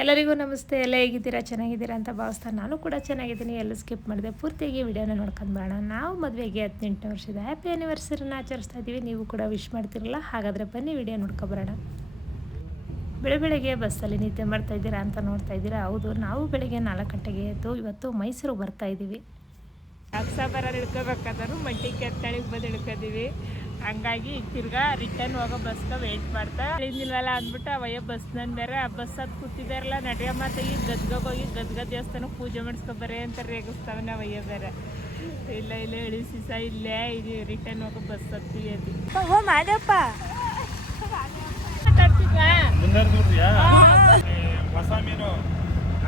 ಎಲ್ಲರಿಗೂ ನಮಸ್ತೆ. ಎಲ್ಲ ಹೇಗಿದ್ದೀರಾ? ಚೆನ್ನಾಗಿದ್ದೀರಾ ಅಂತ ಭಾವಿಸ್ತಾ ನಾನು ಕೂಡ ಚೆನ್ನಾಗಿದ್ದೀನಿ. ಎಲ್ಲೂ ಸ್ಕಿಪ್ ಮಾಡಿದೆ, ಪೂರ್ತಿಯಾಗಿ ವಿಡಿಯೋನ ನೋಡ್ಕೊಂಡು ಬರೋಣ. ನಾವು ಮದುವೆಗೆ 18ನೇ ವರ್ಷದ ಹ್ಯಾಪಿ ಆ್ಯನಿವರ್ಸರಿನ ಆಚರಿಸ್ತಾ ಇದ್ದೀವಿ. ನೀವು ಕೂಡ ವಿಶ್ ಮಾಡ್ತಿರಲ್ಲ, ಹಾಗಾದರೆ ಬನ್ನಿ ವಿಡಿಯೋ ನೋಡ್ಕೊಬರೋಣ. ಬೆಳಗ್ಗೆ ಬಸ್ಸಲ್ಲಿ ನಿದ್ದೆ ಮಾಡ್ತಾ ಇದ್ದೀರಾ ಅಂತ ನೋಡ್ತಾ ಇದ್ದೀರಾ. ಹೌದು, ನಾವು ಬೆಳಗ್ಗೆ 4 ಗಂಟೆಗೆ ಎದ್ದು ಇವತ್ತು ಮೈಸೂರಿಗೆ ಬರ್ತಾ ಇದ್ದೀವಿ. ಅಕ್ಸಾಬರ ಇಳ್ಕೋಬೇಕಾದ್ರೂ ಮಂಟಿ ಕೆತ್ತಳಿಗೆ ಬಂದು ಇಳ್ಕೊಂಡಿವಿ. ಹಂಗಾಗಿ ತಿರ್ಗಾ ರಿಟರ್ನ್ ಹೋಗೋ ಬಸ್ಗೆ ವೆಯ್ಟ್ ಮಾಡ್ತಾ ಇಳಿದಿಲ್ವಲ್ಲ ಅಂದ್ಬಿಟ್ಟು ಅವಯ್ಯ ಬಸ್ ನಾನು ಬೇರೆ ಆ ಬಸ್ ಅದು ಕೂತಿದ್ದಾರಲ್ಲ, ನಡೆಯ ಮಾತಾಗಿ ಗದ್ಗಗೆ ಹೋಗಿ ಗದ್ಗ ದೇವಸ್ಥಾನಕ್ಕೆ ಪೂಜೆ ಮಾಡಿಸ್ಕೊಬರ್ರಿ ಅಂತ ರೇಗಿಸ್ತಾವೆ ಅವಯ್ಯ ಬೇರೆ. ಇಲ್ಲ ಇಳಿಸಿ ಸಹ ಇಲ್ಲೇ ಇದು ರಿಟರ್ನ್ ಹೋಗೋ ಬಸ್ ಹತ್ತೀವಿ ಅದು ಮಾಡಪ್ಪ ಹೊಸ ಮೀನು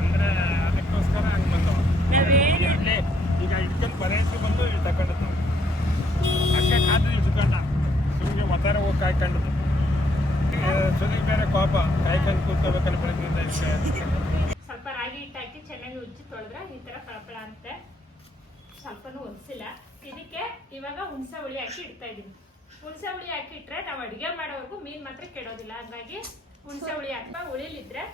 ಅಂದ್ರೆ ಅದಕ್ಕೋಸ್ಕರ ಹಂಗೆ ಬಂದವ. ಈಗ ಇಟ್ಕೊಂಡು ಬರೆಯಕ್ಕೆ ಬಂದು ತಗೊಂಡು ಅಕ್ಕ ಕಾದು ಇಟ್ಕೊಂಡ ಸುಮ್ಗೆ ಒತ್ತಾರೆ ಹೋಗಿ ಕಾಯ್ಕೊಂಡು ಸುಲಿಗೆ ಬೇರೆ ಕೋಪ ಕಾಯ್ಕೊಂಡು ಕೂತ್ಕೋಬೇಕನ್ನ ಬೆಳಗ್ಗಿಂದ. ಸ್ವಲ್ಪ ರಾಗಿ ಹಿಟ್ಟು ಹಾಕಿ ಚೆನ್ನಾಗಿ ಉಜ್ಜಿ ತೊಳೆದ್ರೆ ಈ ಥರ ಫಳಫಳ ಅಂತೆ. ಸ್ವಲ್ಪನೂ ಒನ್ಸಿಲ್ಲ. ಇದಕ್ಕೆ ಇವಾಗ ಹುಣಸೆ ಹುಳಿ ಹಾಕಿ ಇಡ್ತಾ ಇದ್ದೀನಿ. ಹುಣಸೆ ಹುಳಿ ಹಾಕಿ ಇಟ್ರೆ ನಾವು ಅಡುಗೆ ಮಾಡೋವರೆಗೂ ಮೀನು ಮಾತ್ರ ಕೆಡೋದಿಲ್ಲ. ಹಂಗಾಗಿ ಹುಣಸೆ ಹುಳಿ ಹಾಕಿ ಹುಳಿಲಿದ್ರೆ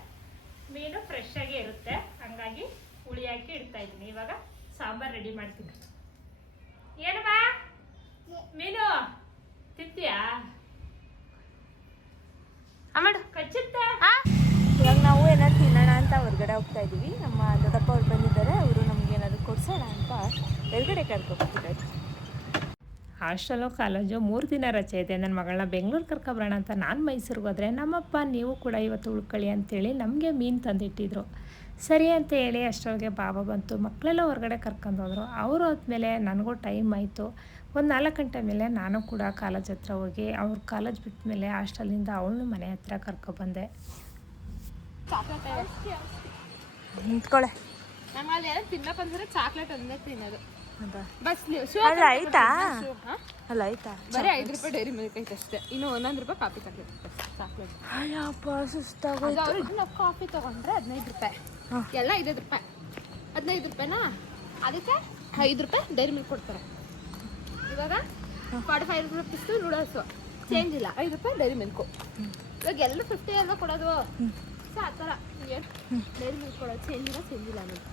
ಮೀನು ಫ್ರೆಶ್ ಆಗಿ ಇರುತ್ತೆ. ಹಂಗಾಗಿ ಹುಳಿ ಹಾಕಿ ಇಡ್ತಾ ಇದ್ದೀನಿ. ಇವಾಗ ಸಾಂಬಾರು ರೆಡಿ ಮಾಡ್ತೀನಿ. ಏನಮ್ಮ ಮೀನು ತಿಂತೀಯಾ? ಮಾಡು ಕಚ್ಚುತ್ತೆ. ಇವಾಗ ನಾವು ಏನಾದ್ರು ತಿನ್ನೋಣ ಅಂತ ಹೊರಗಡೆ ಹೋಗ್ತಾ ಇದೀವಿ. ನಮ್ಮ ದೊಡ್ಡಪ್ಪ ಅವ್ರು ಬಂದಿದ್ದಾರೆ. ಅವರು ನಮ್ಗೆ ಏನಾದ್ರು ಕೊಡ್ಸೋಣ ಅಂತ ಹೊರಗಡೆ ಕರ್ಕೊಡ್ತಿದ್ದಾರೆ. ಹಾಸ್ಟೆಲು ಕಾಲೇಜು 3 ದಿನ ರಜೆ ಇದೆ. ನನ್ನ ಮಗಳನ್ನ ಬೆಂಗಳೂರು ಕರ್ಕೊಬರೋಣ ಅಂತ ನಾನು ಮೈಸೂರಿಗೆ ಹೋದರೆ ನಮ್ಮಪ್ಪ ನೀವು ಕೂಡ ಇವತ್ತು ಉಳ್ಕೊಳ್ಳಿ ಅಂತೇಳಿ ನಮಗೆ ಮೀನು ತಂದಿಟ್ಟಿದ್ರು. ಸರಿ ಅಂತ ಹೇಳಿ ಅಷ್ಟರೊಳಗೆ ಬಾಬಾ ಬಂತು. ಮಕ್ಕಳೆಲ್ಲ ಹೊರಗಡೆ ಕರ್ಕೊಂಡೋದ್ರು. ಅವರು ಹೋದ್ಮೇಲೆ ನನಗೂ ಟೈಮ್ ಆಯಿತು. ಒಂದು 4 ಗಂಟೆ ಮೇಲೆ ನಾನು ಕೂಡ ಕಾಲೇಜ್ ಹತ್ರ ಹೋಗಿ ಅವ್ರ ಕಾಲೇಜ್ ಬಿಟ್ಟ ಮೇಲೆ ಹಾಸ್ಟೆಲಿಂದ ಅವಳನ್ನು ಮನೆ ಹತ್ರ ಕರ್ಕೊಬಂದೆ. ನಿಂತ್ಕೊಳ್ಳೆ. ನಮ್ಮಲ್ಲಿ ತಿನ್ನಕ್ಕೆ ಬಂದರೆ ಚಾಕ್ಲೇಟ್ ಒಂದೇ ತಿನ್ನೋದು. ಬಸ್ ಅಲ್ಲ ಆಯ್ತಾ? ಅಲ್ಲ ಆಯ್ತಾ? ಬರೀ 5 ರೂಪಾಯಿ ಡೈರಿ ಮಿಲ್ಕ್ ಐತೆ ಅಷ್ಟೇ. ಇನ್ನು 11 ರೂಪಾಯಿ ಕಾಫಿ ಚಾಕ್ಲೇಟ್. ಅಯ್ಯಪ್ಪ ಸುಸ್ತಾಗೋಯ್ತು. ಅವ್ರಿಗೆ ನಾವು ಕಾಫಿ ತೊಗೊಂಡ್ರೆ 15 ರೂಪಾಯಿ, ಎಲ್ಲ 5 ರೂಪಾಯಿ. 15 ರೂಪಾಯಿನಾ, ಅದಕ್ಕೆ 5 ರೂಪಾಯಿ ಡೈರಿ ಮಿಲ್ಕ್ ಕೊಡ್ತಾರೆ. ಇವಾಗ 45 ರುಪೀಸ್ ನೂಡಲ್ಸು ಚೇಂಜ್ ಇಲ್ಲ, 5 ರೂಪಾಯಿ ಡೈರಿ ಮಿಲ್ಕು. ಇವಾಗ ಎಲ್ಲ 50 ಎಲ್ಲ ಕೊಡೋದು. ಸೊ ಆ ಥರ ಡೈರಿ ಮಿಲ್ಕ್ ಕೊಡೋದು ಚೇಂಜ್ ಇಲ್ಲ ಅನ್ನೋದು.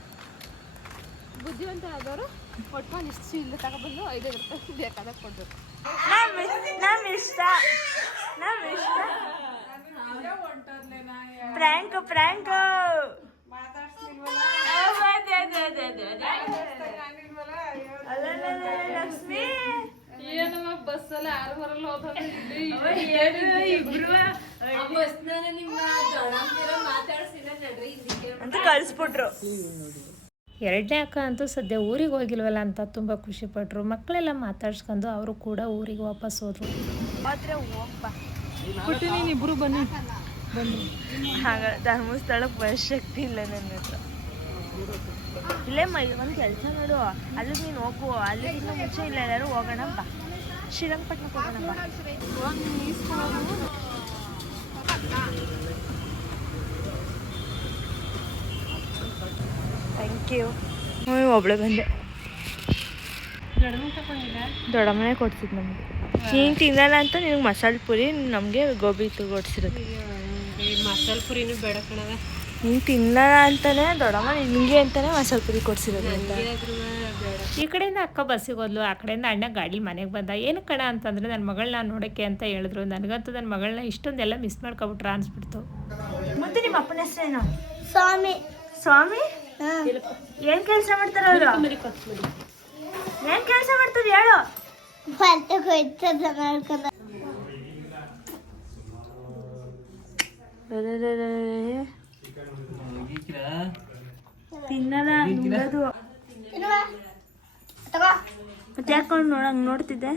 ಬುದ್ಧಿವಂತ ಆದವರು ಕೊಟ್ಕೊಂಡು ಇಷ್ಟು ಇಲ್ಲ ತಗೊಬಂದು 5 ರೂಪಾಯಿ ಬೇಕಾದಾಗ ಕೊಡ್ಬೇಕು. ನಮ್ಮ ಇಷ್ಟ ಪ್ರ್ಯಾಂಕ್ ಲಕ್ಷ್ಮಿ ಏನಮ್ಮ ಬಸ್ಸಲ್ಲಿ 6 ಬರಲ್ಲ ಅಂತ ಕಳಿಸ್ಬಿಟ್ರು. 2ನೇ ಅಕ್ಕ ಅಂತೂ ಸದ್ಯ ಊರಿಗೆ ಹೋಗಿಲ್ವಲ್ಲ ಅಂತ ತುಂಬ ಖುಷಿಪಟ್ಟರು. ಮಕ್ಕಳೆಲ್ಲ ಮಾತಾಡ್ಸ್ಕೊಂಡು ಅವರು ಕೂಡ ಊರಿಗೆ ವಾಪಸ್ ಹೋದ್ರು. ಇಬ್ರು ಬನ್ನಿ ಹಾಗ ಧರ್ಮಸ್ಥಳಕ್ಕೆ ಬರೋ ಶಕ್ತಿ ಇಲ್ಲ ನನ್ನ ಹತ್ರ. ಇಲ್ಲೇ ಒಂದು ಕೆಲಸ ಮಾಡು, ಅಲ್ಲಿಗೆ ನೀನು ಹೋಗು. ಅಲ್ಲಿಗಿಂತ ಮುಂಚೆ ಇಲ್ಲ ಎಲ್ಲರೂ ಹೋಗೋಣ ಬಾ, ಶ್ರೀರಂಗಪಟ್ಟಣಕ್ಕೆ ಹೋಗೋಣ ಬಾ. Thank you. ಒಬ್ಳೆ ಬಂದೆ. ದೊಡ್ಡಮ್ಮನೇ ಕೊಡ್ಸಿದ್ದು ನಮಗೆ. ನೀನು ತಿನ್ನಲ್ಲ ಅಂತ ನಿನಗೆ ಮಸಾಲೆ ಪುರಿ, ನಮಗೆ ಗೋಬಿ ಕೊಡ್ಸಿರೋದು. ಮಸಾಲೆ ಪುರಿನೂ ಬೇಡ ಕಣದ. ನೀನು ತಿನ್ನಲ್ಲ ಅಂತಾನೆ ದೊಡ್ಡಮ್ಮ ನಿನಗೆ ಅಂತಾನೆ ಮಸಾಲೆ ಪುರಿ ಕೊಡ್ಸಿರೋದು ಅಂತ. ಈ ಕಡೆಯಿಂದ ಅಕ್ಕ ಬಸ್ಸಿಗೆ ಹೋದ್ಲು, ಆ ಕಡೆಯಿಂದ ಅಣ್ಣ ಗಾಡಿ ಮನೆಗೆ ಬಂದ. ಏನು ಕಣ ಅಂತಂದರೆ ನನ್ನ ಮಗಳನ್ನ ನೋಡೋಕ್ಕೆ ಅಂತ ಹೇಳಿದ್ರು. ನನಗಂತೂ ನನ್ನ ಮಗಳನ್ನ ಇಷ್ಟೊಂದೆಲ್ಲ ಮಿಸ್ ಮಾಡ್ಕೊಬಿಟ್ರ ಅನ್ಸ್ಬಿಡ್ತು. ಮತ್ತೆ ನಿಮ್ಮ ಅಪ್ಪನ ಹೆಸರೇನು? ಸ್ವಾಮಿ. ಏನ್ ಕೆಲಸ ಮಾಡ್ತಾರ ಅವರು? ಏನ್ ಕೆಲಸ ಮಾಡ್ತಾರೆ ಹೇಳು? ತಿನ್ನಲ್ಲ ನುಂಗದು. ಮತ್ತೆ ಯಾಕೊಂಡು ನೋಡಂಗ್ ನೋಡ್ತಿದ್ದೆ.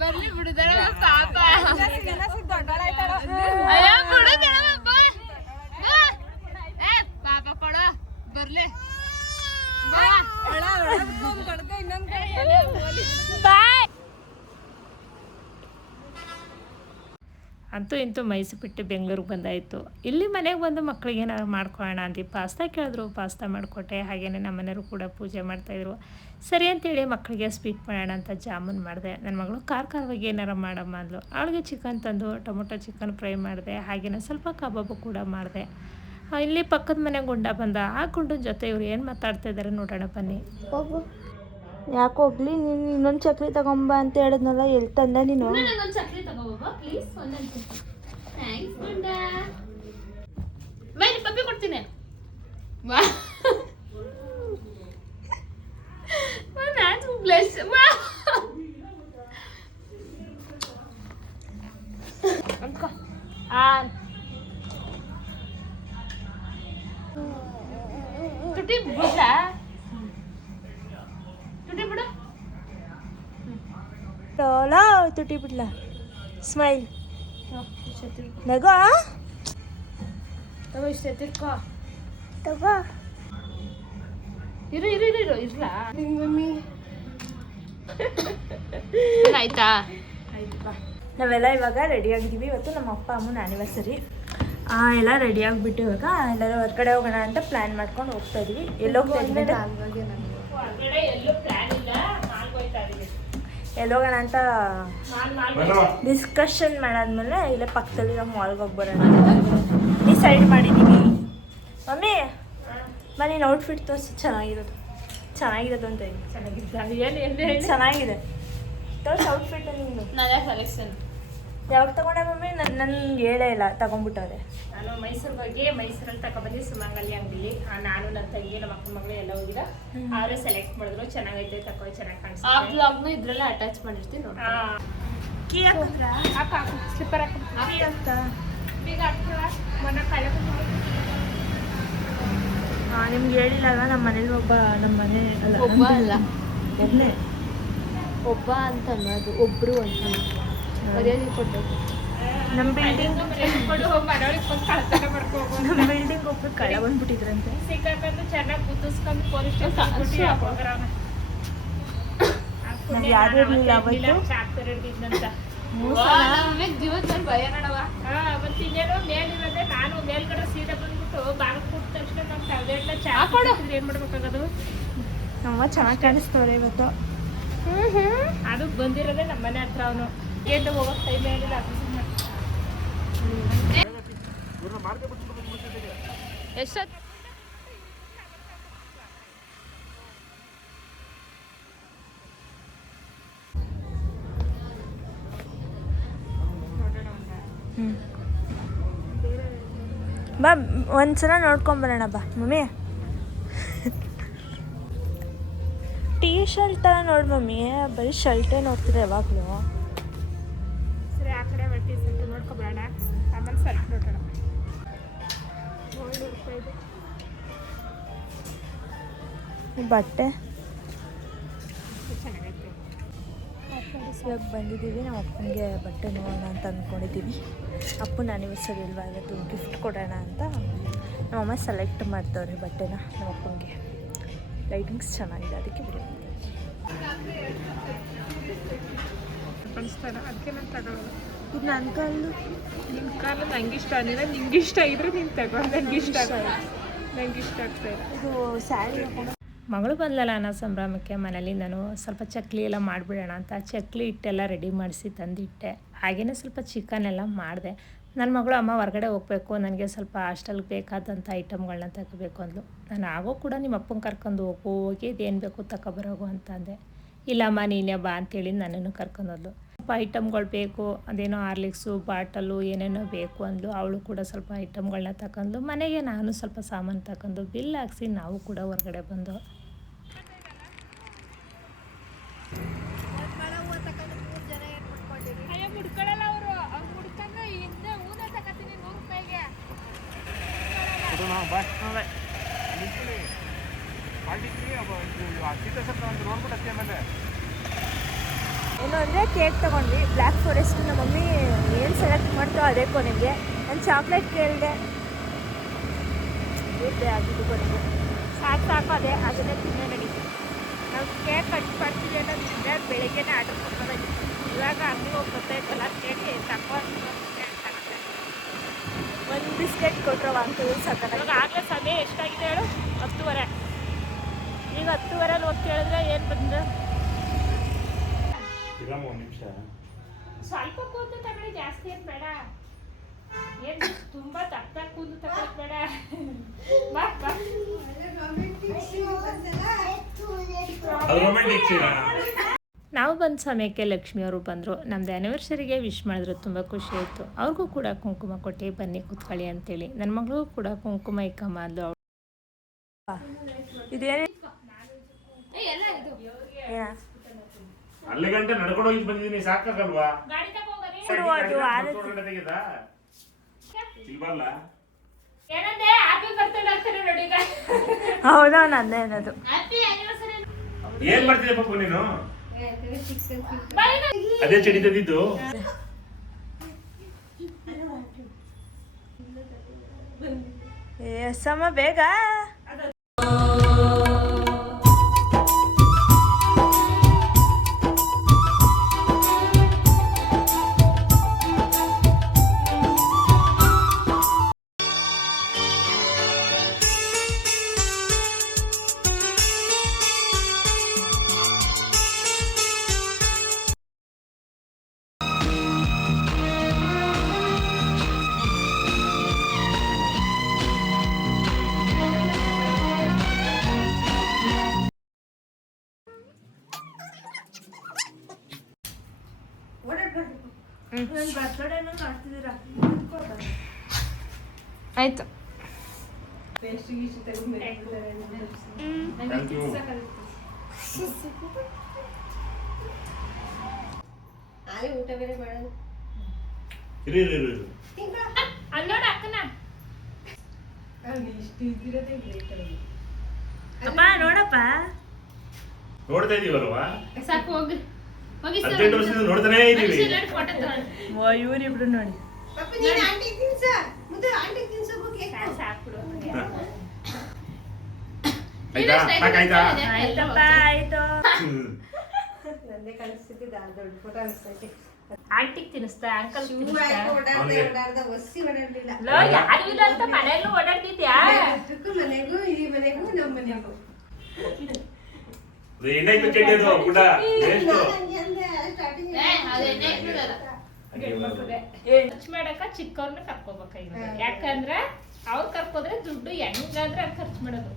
ಬರ್ಲಿ ಬಿಡುದಾರ ಪಾಪ. ಪಾಪ ಕೊಡ ಬರ್ಲಿ. ಅಂತೂ ಇಂತೂ ಮೈಸೂರು ಬಿಟ್ಟು ಬೆಂಗಳೂರಿಗೆ ಬಂದಾಯಿತು. ಇಲ್ಲಿ ಮನೆಗೆ ಬಂದು ಮಕ್ಕಳಿಗೆ ಏನಾದ್ರು ಮಾಡ್ಕೊಳ್ಳೋಣ ಅಂತ ಪಾಸ್ತಾ ಕೇಳಿದ್ರು, ಪಾಸ್ತಾ ಮಾಡಿಕೊಟ್ಟೆ. ಹಾಗೆಯೇ ನಮ್ಮ ಮನೆಯವರು ಕೂಡ ಪೂಜೆ ಮಾಡ್ತಾಯಿದ್ರು. ಸರಿ ಅಂತೇಳಿ ಮಕ್ಕಳಿಗೆ ಸ್ವೀಟ್ ಮಾಡೋಣ ಅಂತ ಜಾಮೂನ್ ಮಾಡಿದೆ. ನನ್ನ ಮಗಳು ಖಾರವಾಗಿ ಏನಾರು ಮಾಡಮ್ಮ ಅಂದ್ಲು. ಅವಳಿಗೆ ಚಿಕನ್ ತಂದು ಟೊಮೊಟೊ ಚಿಕನ್ ಫ್ರೈ ಮಾಡಿದೆ. ಹಾಗೆಯೇ ಸ್ವಲ್ಪ ಕಬಾಬು ಕೂಡ ಮಾಡಿದೆ. ಇಲ್ಲಿ ಪಕ್ಕದ ಮನೆ ಗುಂಡ ಬಂದ. ಆ ಗುಂಡನ ಜೊತೆ ಇವ್ರು ಏನು ಮಾತಾಡ್ತಾ ಇದ್ದಾರೆ ನೋಡೋಣ ಬನ್ನಿ. ಹೋಗು. ಯಾಕೆ ಹೋಗ್ಲಿ, ನೀನು ಇನ್ನೊಂದು ಚಕ್ಲಿ ತಗೊಂಬ ಅಂತ ಹೇಳಿದ್ನಲ್ಲ, ಎಲ್ಲಿ ತಂದೆ ನೀನು? ಒಂದು ಚಕ್ಲಿ ತಗೋಬ ಪ್ಲೀಸ್. ಒಂದೊಂದು ಥ್ಯಾಂಕ್ಸ್ ಗುಂಡ. ಬೈ ಪಪ್ಪಿ ಕೊಡ್ತೀನಿ. ವಾ ನಾನು ಬ್ಲೆಸ್. ವಾ ಅನ್ಕೋ. ತುಟಿ ಬಿಡ್ಲ, ತುಟಿ ಬಿಡು. ಟೋಲಾ ತುಟಿ ಬಿಡ್ಲ. ಸ್ಮೈಲ್ ನಗೋ. ತಗೋ ಇಷ್ಟ ತಿರ್ಕೋ. ತಗೋ. ಇರು ಇರು ಇರು ಇರ್ಲಾ ಮಮ್ಮಿ. ಆಯ್ತಾ? ಆಯ್ತು ಬಾ. ನಾವೆಲ್ಲ ಇವಾಗ ರೆಡಿ ಆಗಿದ್ದೀವಿ. ಇವತ್ತು ನಮ್ಮ ಅಪ್ಪ ಅಮ್ಮನ ಆ್ಯನಿವರ್ಸರಿ. ಎಲ್ಲ ರೆಡಿ ಆಗಿಬಿಟ್ಟು ಇವಾಗ ಎಲ್ಲರೂ ಹೊರಗಡೆ ಹೋಗೋಣ ಅಂತ ಪ್ಲ್ಯಾನ್ ಮಾಡ್ಕೊಂಡು ಹೋಗ್ತಾ ಇದೀವಿ. ಎಲ್ಲೋಗ್ತಾ ಇದ್ದೀವಿ? ಎಲ್ಲೋಗೋಣ ಅಂತ ಡಿಸ್ಕಷನ್ ಮಾಡಾದ್ಮೇಲೆ ಇಲ್ಲೇ ಪಕ್ಕದಲ್ಲಿ ನಮ್ಮ ಮಾಲ್ಗೆ ಹೋಗಿ ಬರೋಣ ಡಿಸೈಡ್ ಮಾಡಿದ್ದೀವಿ. ಮಮ್ಮಿ ನೀನು ಔಟ್ಫಿಟ್ ತೋರಿಸಿ. ಚೆನ್ನಾಗಿರೋದು ಅಂತ ಹೇಳಿ. ಚೆನ್ನಾಗಿದೆ ತೋರಿಸಿ ಔಟ್ಫಿಟ್ ನಿಂದು. ಸೆಲೆಕ್ಷನ್ ಯಾವಾಗ ತಗೊಂಡೆ ಮಮ್ಮಿ? ನನ್ಗೆ ಹೇಳೇ ಇಲ್ಲ, ತಗೊಂಡ್ಬಿಟ್ಟವ್ರೆ. ನಾನು ಮೈಸೂರಿಗೆ ಹೋಗಿ ಮೈಸೂರಲ್ಲಿ ತಗೊಬಂದು ಸುಮಂಗಲಿ ಅಂಗಡಿಲಿ ನಾನು ನನ್ನ ತಂಗಿ ನಮ್ಮ ಅಕ್ಕನ ಮಗಳು ಎಲ್ಲ ಹೋಗಿದ. ಅವರೇ ಸೆಲೆಕ್ಟ್ ಮಾಡಿದ್ರು. ಚೆನ್ನಾಗೈತೆ ತಗೋ, ಚೆನ್ನಾಗಿ ಆ ಕಾಣಿಸುತ್ತೆ. ಬ್ಲಾಗ್ನ ಇದ್ರಲ್ಲೇ ಅಟ್ಯಾಚ್ ಮಾಡಿರ್ತೀನಿ ನೋಡಿ. ಕೀ ಹಾಕಿದ್ರಾ? ಹಾಕು ಸ್ಲಿಪ್ಪರ್ ಹಾಕು. ಕೀ ಹಾಕ್ತಾ? ಬೀಗ ಹಾಕ್ತಾ ಮೊನ್ನೆ ಕಳೆ ನಿಮ್ಗೆ ಹೇಳಿಲ್ಲ ಅಲ್ವಾ, ನಮ್ಮ ಮನೇಲಿ ಒಬ್ಬ ಒಬ್ಬ ಅಲ್ಲ, ಒಬ್ಬನೇ ಒಬ್ಬ ಅಂತ ಅನ್ನೋದು, ಒಬ್ರು ಅಂತ ಮರ್ಯಾದೆ ಕೊಟ್ಟದ್ದು. ನಮ್ಮ ಬಿಲ್ಡಿಂಗ್ ಕೊಡು ಮನೆಯೊಳಗೆ ಬಂದು ಕಳ್ತನ ಮಾಡ್ಕೋಬೋದು. ನಮ್ಮ ಬಿಲ್ಡಿಂಗ್ ಒಬ್ರು ಕಳ್ಳ ಬಂದ್ಬಿಟ್ಟಿದ್ರಂತೆ. ಸಿಕ್ಕಾಕೊಂಡು ಚೆನ್ನಾಗಿ ಕುದಿಸ್ಕೊಂಡು ಪೊಲೀಸ್ ಸ್ಟೇಷನ್ ಬಿಟ್ಟು ಹಾಕೋಗ್ರವನ. ನಾವು ಯಾರು ಇರಲಿಲ್ಲ ಅವತ್ತು. ಚಾಕ್ತರ್ ಹಿಡ್ದಿದ್ನಂತ. ಜೀವನದಲ್ಲಿ ಭಯ ನಡವ. ಮತ್ತೆ ಇನ್ನೇನೋ ಮೇಲಿರೋದೆ ನಾನು ಮೇಲ್ಗಡೆ ಸೀದಾ ಬಂದ್ಬಿಟ್ಟು ಬಾಗಿಲು ಕೊಟ್ಟ ತಕ್ಷಣ ನಮ್ಮ ತಲೆಲ್ಲ ಹಾಕೊಡು. ಏನ್ ಮಾಡ್ಬೇಕಾಗದು? ನಮ್ಮ ಚೆನ್ನಾಗಿ ಕಾಣಿಸ್ತವ್ರೆ ಇವತ್ತು. ಅದು ಬಂದಿರೋದೇ ನಮ್ಮ ಮನೆ ಹತ್ರ. ಅವನು ಏನು ಹೋಗೋಕೆ ಟೈಮ್ ಏನಿಲ್ಲ. ಎಷ್ಟೊತ್ತು ಬಾ ಒಂದ್ಸಲ ನೋಡ್ಕೊಂಬರೋಣ ಬಾ ಮಮ್ಮಿ. ಟೀ ಶರ್ಟ್ ಥರ ನೋಡಿ ಮಮ್ಮಿ, ಬರೀ ಶರ್ಟೇ ನೋಡ್ತೀರಾ ಯಾವಾಗಲೂ. ಸರಿ ಆ ಕಡೆ ಬಟ್ಟೆ ಸ್ವಲ್ಪ ನೋಡ್ಕೊಬೇಡ, ಆಮೇಲೆ ಸ್ವಲ್ಪ ನೋಡೋಣ. ಬಟ್ಟೆ ಚೆನ್ನಾಗೈತೆ. ಇವಾಗ ಬಂದಿದ್ದೀವಿ. ನಮ್ಮ ಅಪ್ಪನಿಗೆ ಬಟ್ಟೆ ನೋಡೋಣ ಅಂತ ಅಂದ್ಕೊಂಡಿದ್ದೀವಿ. ಅಪ್ಪನ ಆ್ಯನಿವರ್ಸರಿ ಅಲ್ವಾ, ಇವತ್ತು ಗಿಫ್ಟ್ ಕೊಡೋಣ ಅಂತ ನಮ್ಮಮ್ಮ ಸೆಲೆಕ್ಟ್ ಮಾಡ್ತವ್ರೆ ಬಟ್ಟೆನ. ನಮ್ಮ ಅಪ್ಪನಿಗೆ ಲೈಟಿಂಗ್ಸ್ ಚೆನ್ನಾಗಿದೆ, ಅದಕ್ಕೆ ಬಿಡಿ. ಅದಕ್ಕೆ ನಾನು ತಗೊಳ್ಳೋದು. ಇದು ನನ್ನ ಕಾಲು. ನಿನ್ನ ಕಾಲು ನಂಗೆ ಇಷ್ಟ ಆಗಿಲ್ಲ. ನಿಂಗೆ ಇಷ್ಟ ಆಗಿದ್ರೆ ನೀನು ತಗೋ. ನಂಗೆ ಇಷ್ಟ ಆಗ್ತಾ ಇಲ್ಲ. ಇದು ಸ್ಯಾರಿ ಮಗಳು ಬಂದಲ್ಲ ಅನ್ನೋ ಸಂಭ್ರಮಕ್ಕೆ ಮನೇಲಿ ನಾನು ಸ್ವಲ್ಪ ಚಕ್ಲಿ ಎಲ್ಲ ಮಾಡಿಬಿಡೋಣ ಅಂತ ಚಕ್ಲಿ ಹಿಟ್ಟೆಲ್ಲ ರೆಡಿ ಮಾಡಿಸಿ ತಂದಿಟ್ಟೆ. ಹಾಗೆಯೇ ಸ್ವಲ್ಪ ಚಿಕನ್ ಎಲ್ಲ ಮಾಡಿದೆ. ನನ್ನ ಮಗಳು ಅಮ್ಮ ಹೊರಗಡೆ ಹೋಗಬೇಕು, ನನಗೆ ಸ್ವಲ್ಪ ಹಾಸ್ಟೆಲ್ಗೆ ಬೇಕಾದಂಥ ಐಟಮ್ಗಳನ್ನ ತಗೋಬೇಕು ಅಂದ್ಲು. ನಾನು ಆಗೋ ಕೂಡ ನಿಮ್ಮ ಅಪ್ಪನ ಕರ್ಕೊಂಡು ಹೋಗಿ ಇದೇನು ಬೇಕು ತಗೊಬರೋಗು ಅಂತ ಅಂದೆ. ಇಲ್ಲಮ್ಮ ನೀನೇ ಬಾ ಅಂತೇಳಿ ನನ್ನನ್ನು ಕರ್ಕೊಂಡೋದ್ಲು. ಸ್ವಲ್ಪ ಐಟಮ್ಗಳು ಬೇಕು, ಅದೇನೋ ಹಾರ್ಲಿಕ್ಸು ಬಾಟಲು ಏನೇನೋ ಬೇಕು ಅಂದ್ಲು. ಅವಳು ಕೂಡ ಸ್ವಲ್ಪ ಐಟಮ್ಗಳನ್ನ ತಗೊಂಡ್ಲು. ಮನೆಗೆ ನಾನು ಸ್ವಲ್ಪ ಸಾಮಾನು ತಗೊಂಡು ಬಿಲ್ ಹಾಕ್ಸಿ ನಾವು ಕೂಡ ಹೊರಗಡೆ ಬಂದು. ಏನು ಅಂದರೆ ಕೇಕ್ ತೊಗೊಂಡ್ವಿ, ಬ್ಲ್ಯಾಕ್ ಫಾರೆಸ್ಟ್. ನಮ್ಮ ಮಮ್ಮಿ ಏನು ಸೆಲೆಕ್ಟ್ ಮಾಡ್ತೋ ಅದೇ ಕೊನೆಗೆ. ನಾನು ಚಾಕ್ಲೇಟ್ ಕೇಳಿದೆ, ಇದೇ ಆಗಿದ್ದು ಕೊನೆಗೆ. ಸಾಕು ಅದೇ ಅದನ್ನೇ ತಿನ್ನೇ ನಡೀತು. ನಾವು ಕೇಕ್ ಕಟ್ ಮಾಡ್ತೀವಿ ಅನ್ನೋದ್ರಿಂದ ಬೆಳಿಗ್ಗೆನೇ ಆರ್ಡರ್ ಕೊಡ್ಬೋದು. ಇವಾಗ ಅಂಗಡಿ ಹೋಗಿ ಗೊತ್ತಾಯ್ತಲ್ಲ ಕೇಳಿ ತಗೋ ಅಂತ ಬಿಸ್ಕೆಟ್ ಕೊಟ್ಟರು ಅಂಕಲ್ ಸಕ್ಕತ್ತಾಗಿ. ಇವಾಗ ಆಗಲೇ ಸಮಯ ಎಷ್ಟಾಗಿದೆ ಹೇಳು? 10:30. ಈಗ 10:30 ಹೋಗಿ ಕೇಳಿದ್ರೆ ಏನು ಬಂದು ಇರಮ್ಮ ಒಂದು ನಿಮಿಷ. ಸ್ವಲ್ಪ ಕೂದಲು ತಗೊಳ್ಳಿ, ಜಾಸ್ತಿ ಏನು ಬೇಡ. ಏನು ತುಂಬ ದಪ್ಪ ಕೂದಲು ತಗೊಳ್ಳೋದು ಬೇಡ. ಬಾ ಬಾ. ಅದು romantic scene ಆ? ನಾವು ಬಂದ ಸಮಯಕ್ಕೆ ಲಕ್ಷ್ಮಿ ಅವರು ಬಂದರು. ನಮ್ಮದು ಆ್ಯನಿವರ್ಸರಿಗೆ ವಿಶ್ ಮಾಡಿದ್ರು, ತುಂಬ ಖುಷಿ ಆಯಿತು. ಅವ್ರಿಗೂ ಕೂಡ ಕುಂಕುಮ ಕೊಟ್ಟು ಬನ್ನಿ ಕೂತ್ಕೊಳ್ಳಿ ಅಂತೇಳಿ. ನನ್ನ ಮಗಳಿಗೂ ಕೂಡ ಕುಂಕುಮ ಇಕ್ಕಮ್ಮ ಅಂದು. ಇದೇನೇ ಅಲ್ಲಿ ಗಂಟೆ ನಡ್ಕೊಂಡು ಹೋಗಿ ಬಂದಿದ್ದೀನಿ, ಸಾಕಾಗಲ್ವಾ? ಅದು ತೆಗೆದಾ ಸಿಲ್ಬಲ್ಲ? ಹೌದಾ ನಂದೇ ಅನ್ನೋದು. ಏನ್ ಮಾಡ್ತಿದ್ದೆ ಪಪ್ಪು ನೀನು? ಅದೇ ಚಡಿ ತಂದಿದ್ದು. ಸಮ ಬೇಗ. ಆಯ್ತು. ಅಲ್ಲೋಡ ಅಕ್ಕನ ಅಪ್ಪ ನೋಡಪ್ಪ. ನೋಡ್ತಾ ಇದೀವಲ್ವಾ? ಸಾಕು ಹೋಗಿ ಹೋಗಿ 18 ವರ್ಷದಿಂದ ನೋಡ್ತಾನೇ ಇದೀವಿ. ಫೋಟೋ ತಗೊಳ್ಳಿ. ಇವ್ರಿಬ್ರು ನೋಡಿ. ಆಯ್ತಾ? ಸಾಕಾಯ್ತಾ? ಆಯ್ತಪ್ಪ ಆಯ್ತು. ಆಂಟಿಗೆ ತಿನ್ನಿಸ್ತಾ, ಅಂಕಲ್ ಅವ್ನಿಗೆ. ಯಾರು ಇಲ್ಲ ಅಂತ ಮನೆಯಲ್ಲೂ ಓಡಾಡ್ತಿದ್ಯಾ? ಅದು ಎಣ್ಣೆ ಇತ್ತು ಚಡ್ಡಿ, ಅದು ಗುಡ್ಡ ಎಷ್ಟು? ಖರ್ಚು ಮಾಡಕ ಚಿಕ್ಕವ್ರನ್ನ ಕರ್ಕೋಬೇಕಾಗಿಲ್ಲ. ಯಾಕಂದ್ರೆ ಅವ್ರು ಕರ್ಕೋದ್ರೆ ದುಡ್ಡು ಹೆಂಗಾದ್ರೆ ಹಂಗ್ ಖರ್ಚು ಮಾಡೋದು.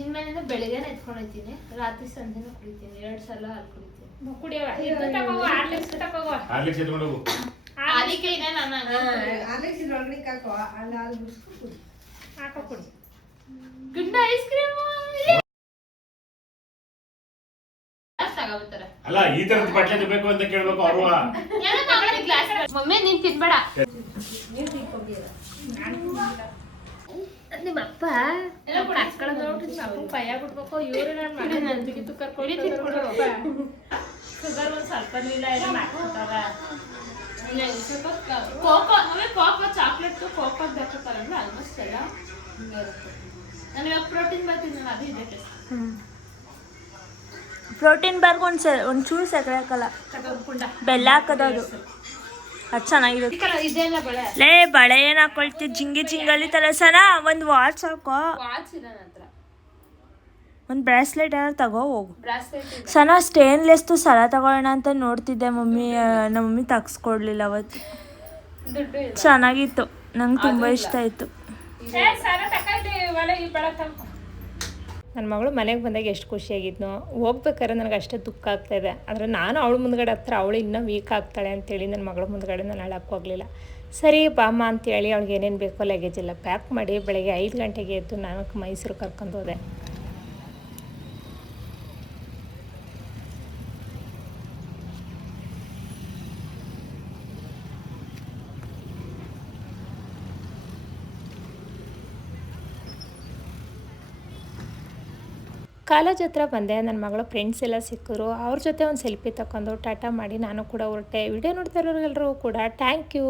ಇನ್ಮೇಲಿಂದ ಬೆಳಿಗ್ಗೆನೆ ಎತ್ಕೊಂಡು ಹೋಗ್ತೀನಿ, ರಾತ್ರಿ ಸಂಜೆನೂ ಕುಡಿತೀನಿ, 2 ಸಲ ಹಾಲು ಕುಡಿತೀನಿ. ಕುಡಿಯವ ಇದು ತಗೋ, ಆರ್ಲಿಕ್ಸ್ ತಗೋ. ಹಾರ್ಲಿಕ್ಸ್ ಎತ್ಕೊಂಡು ಹೋಗು. ಅದಕ್ಕೆ ಇದೆ ನಾನು ಹಾಕೋ ಕುಡಿ. ಗುಂಡ ಐಸ್ ಕ್ರೀಮ್ ತಗೋಬಿಡ್ತಾರೆ. ಅಲ್ಲ, ಈ ತರದ ಬಟ್ಲೆ ಬೇಕು ಅಂತ ಕೇಳ್ಬೇಕು ಅವ್ರು. ಮಮ್ಮಿ ನೀನ್ ತಿನ್ಬೇಡ. ನಿಮ್ಮ ಅಪ್ಪ ಮಕ್ಕಳ ನೋಡ್ರಿ, ಅಪ್ಪ ಭಯ ಬಿಡ್ಬೇಕು. ಇವ್ರು ನಾನು ಮಾಡಿ ನಂದಿಗಿತ್ತು ಕರ್ಕೊಂಡು ಶುಗರ್ ಒಂದು ಸ್ವಲ್ಪನೂ ಇಲ್ಲ, ಎಲ್ಲ ಮಾಡ್ಕೊತಾರ. Cocoa mummy, cocoa chocolate cocoa ಬೇಕಾರಲ್ಲ ಆಲ್ಮೋಸ್ಟ್ ಎಲ್ಲ ಇರುತ್ತೆ. ನಾನು ಇವಾಗ ಪ್ರೋಟೀನ್ ಬರ್ತೀನಿ, ನಾನು ಅದು ಇದೆ ಟೇಸ್ಟ್. ಪ್ರೋಟೀನ್ ಬಾರ್ಗೆ ಒಂಚೂರು ಸಕ್ಕರೆ ಹಾಕಲ್ಲ, ಬೆಲ್ಲ ಹಾಕೋದು. ಅದು ಚೆನ್ನಾಗಿರುತ್ತೆ. ಇದೆಲ್ಲ ಬಳೆ ಲೇ ಬಳೆ ಏನು ಹಾಕೊಳ್ತೀವಿ? ಜಿಂಗಿ ಜಿಂಗಲಿ ತರ ಸನ. ಒಂದು ವಾಚ್ ಹಾಕೋ, ವಾಚ್ ಇದೆ ನನ್ನ ಹತ್ರ. ಒಂದು ಬ್ರಾಸ್ಲೆಟ್ ಏನಾರು ತಗೋ ಹೋಗು. ಬ್ರಾಸ್ಲೆಟ್ ಸನ ಸ್ಟೇನ್ಲೆಸ್ದು ಸರ ತಗೊಳ್ಳೋಣ ಅಂತ ನೋಡ್ತಿದ್ದೆ. ನಮ್ಮ ಮಮ್ಮಿ ತಗ್ಸ್ಕೊಡ್ಲಿಲ್ಲ ಅವತ್ತು. ದುಡ್ಡು ಇಲ್ಲ. ಚೆನ್ನಾಗಿತ್ತು, ನಂಗೆ ತುಂಬ ಇಷ್ಟ ಆಯಿತು. ನನ್ನ ಮಗಳು ಮನೆಗೆ ಬಂದಾಗ ಎಷ್ಟು ಖುಷಿಯಾಗಿದ್ನೋ. ಹೋಗ್ಬೇಕಾದ್ರೆ ನನಗೆ ಅಷ್ಟೇ ದುಃಖ ಆಗ್ತಾಯಿದೆ. ಆದರೆ ನಾನು ಅವಳ ಮುಂದ್ಗಡೆ ಹತ್ರ ಅವಳು ಇನ್ನೂ ವೀಕ್ ಆಗ್ತಾಳೆ ಅಂತೇಳಿ ನನ್ನ ಮಗಳ ಮುಂದ್ಗಡೆ ನಾನು ಅಳಕ್ಕೆ ಹೋಗಲಿಲ್ಲ. ಸರಿ ಬಾಮ್ಮ ಅಂತೇಳಿ ಅವಳಿಗೆ ಏನೇನು ಬೇಕೋ ಲಗೇಜ್ ಎಲ್ಲ ಪ್ಯಾಕ್ ಮಾಡಿ ಬೆಳಗ್ಗೆ 5 ಗಂಟೆಗೆ ಎದ್ದು ನಾನು ಮೈಸೂರು ಕರ್ಕೊಂಡು ಹೋದೆ. ಕಾಲೇಜ್ ಹತ್ರ ಬಂದೆ. ನನ್ನ ಮಗಳು ಫ್ರೆಂಡ್ಸ್ ಎಲ್ಲ ಸಿಕ್ಕಿದ್ರು. ಅವ್ರ ಜೊತೆ ಒಂದು ಸೆಲ್ಫಿ ತಗೊಂಡು ಟಾಟಾ ಮಾಡಿ ನಾನು ಕೂಡ ಹೊರಟೆ. ವಿಡಿಯೋ ನೋಡ್ತಾ ಇರೋರಿಗೆಲ್ಲರೂ ಕೂಡ ಥ್ಯಾಂಕ್ ಯು.